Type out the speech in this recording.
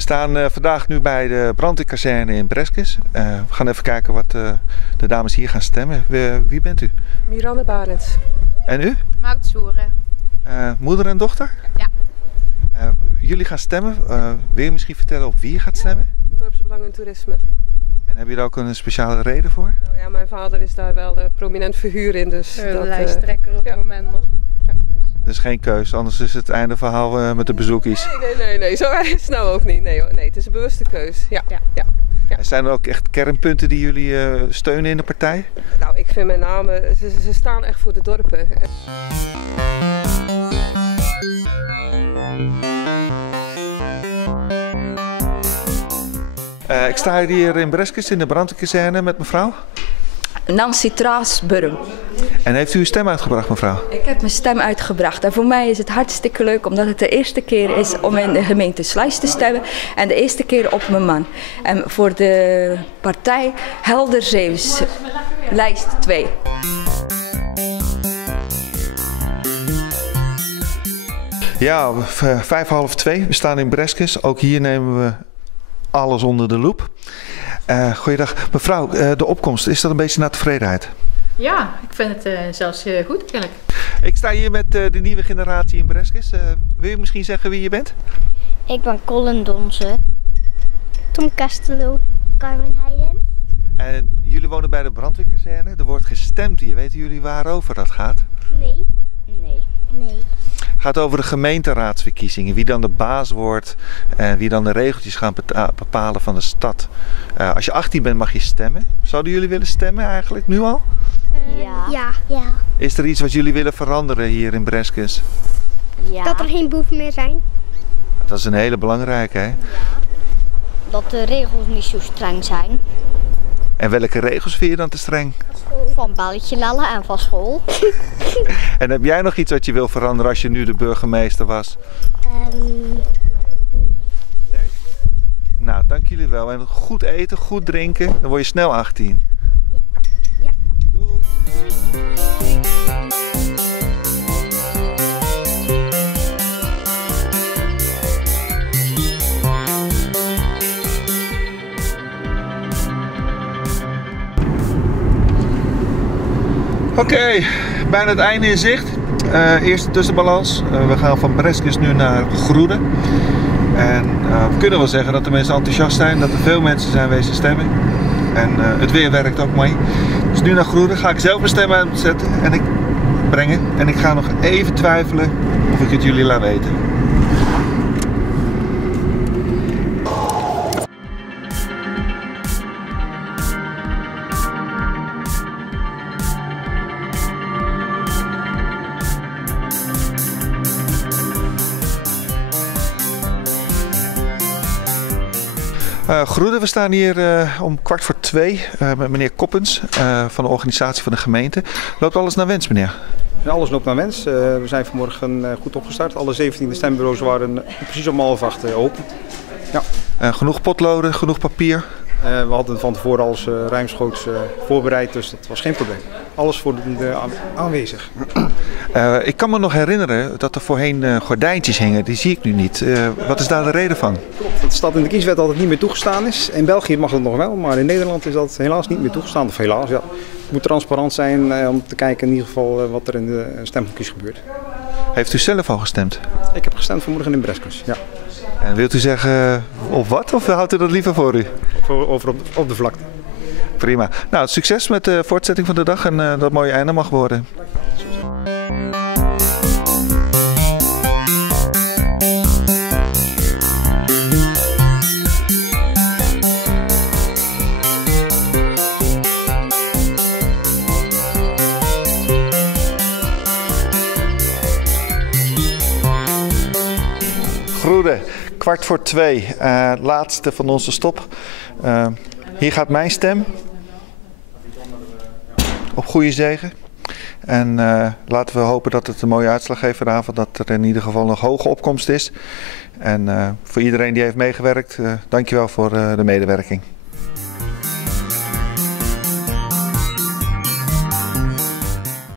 We staan vandaag nu bij de brandweerkazerne in Breskis. We gaan even kijken wat de dames hier gaan stemmen. Wie bent u? Miranne Barends. En u? Maud Soeren. Moeder en dochter? Ja. Jullie gaan stemmen. Wil je misschien vertellen op wie je gaat stemmen? Dorpsbelang en toerisme. En heb je daar ook een speciale reden voor? Nou ja, mijn vader is daar wel prominent figuur in. Dus De lijsttrekker op het moment nog. Ja, dus geen keus, anders is het einde verhaal met de bezoekies. Nee, zo erg is het nou ook niet. Nee, het is een bewuste keus. Ja. En zijn er ook echt kernpunten die jullie steunen in de partij? Nou, ik vind met name, ze staan echt voor de dorpen. Ik sta hier in Breskis in de brandweerkazerne met mevrouw. Nancy Traasburm. En heeft u uw stem uitgebracht, mevrouw? Ik heb mijn stem uitgebracht en voor mij is het hartstikke leuk omdat het de eerste keer is om in de gemeente Sluis te stemmen en de eerste keer op mijn man. En voor de partij Helder Zeeuws, lijst 2. Ja, 1:55. We staan in Breskis. Ook hier nemen we alles onder de loep. Goeiedag. Mevrouw, de opkomst, is dat een beetje naar tevredenheid? Ja, ik vind het zelfs goed eigenlijk. Ik sta hier met de nieuwe generatie in Breskis. Wil je misschien zeggen wie je bent? Ik ben Colin Donze. Tom Castello. Carmen Heiden. En jullie wonen bij de brandweerkazerne. Er wordt gestemd hier. Weten jullie waarover dat gaat? Nee. Het gaat over de gemeenteraadsverkiezingen. Wie dan de baas wordt en wie dan de regeltjes gaan bepalen van de stad. Als je 18 bent mag je stemmen. Zouden jullie willen stemmen eigenlijk nu al? Ja. Is er iets wat jullie willen veranderen hier in Breskis? Ja. Dat er geen boeven meer zijn. Dat is een hele belangrijke, hè? Ja. Dat de regels niet zo streng zijn. En welke regels vind je dan te streng? Van balletje lellen en van school. En heb jij nog iets wat je wil veranderen als je nu de burgemeester was? Nee? Nou, dank jullie wel. En goed eten, goed drinken, dan word je snel 18. Ja. Oké, bijna het einde in zicht. Eerste tussenbalans. We gaan van Breskis nu naar Groede. En we kunnen wel zeggen dat de mensen enthousiast zijn, dat er veel mensen zijn wezen stemmen. En het weer werkt ook mee. Dus nu naar Groede ga ik zelf mijn stem uitzetten en brengen. En ik ga nog even twijfelen of ik het jullie laat weten. Groede, we staan hier om 1:15 met meneer Koppens van de organisatie van de gemeente. Loopt alles naar wens, meneer? Ja, alles loopt naar wens. We zijn vanmorgen goed opgestart. Alle 17 stembureaus waren precies om 7:30 open. Ja. Genoeg potloden, genoeg papier? We hadden van tevoren alles ruimschoots voorbereid, dus dat was geen probleem. Alles voor aanwezig. Ik kan me nog herinneren dat er voorheen gordijntjes hingen. Die zie ik nu niet. Wat is daar de reden van? Klopt, dat staat in de kieswet dat het niet meer toegestaan is. In België mag het nog wel, maar in Nederland is dat helaas niet meer toegestaan. Of helaas, ja. Het moet transparant zijn om te kijken in ieder geval wat er in de stemhokjes gebeurt. Heeft u zelf al gestemd? Ik heb gestemd vanmorgen in Breskis, ja. En wilt u zeggen op wat of houdt u dat liever voor u? Op de vlakte. Prima. Nou, succes met de voortzetting van de dag en dat mooie einde mag worden. Groede, 1:15, laatste van onze stop. Hier gaat mijn stem. Op goede zegen. En laten we hopen dat het een mooie uitslag geeft vanavond. Dat er in ieder geval nog hoge opkomst is. En voor iedereen die heeft meegewerkt, dankjewel voor de medewerking.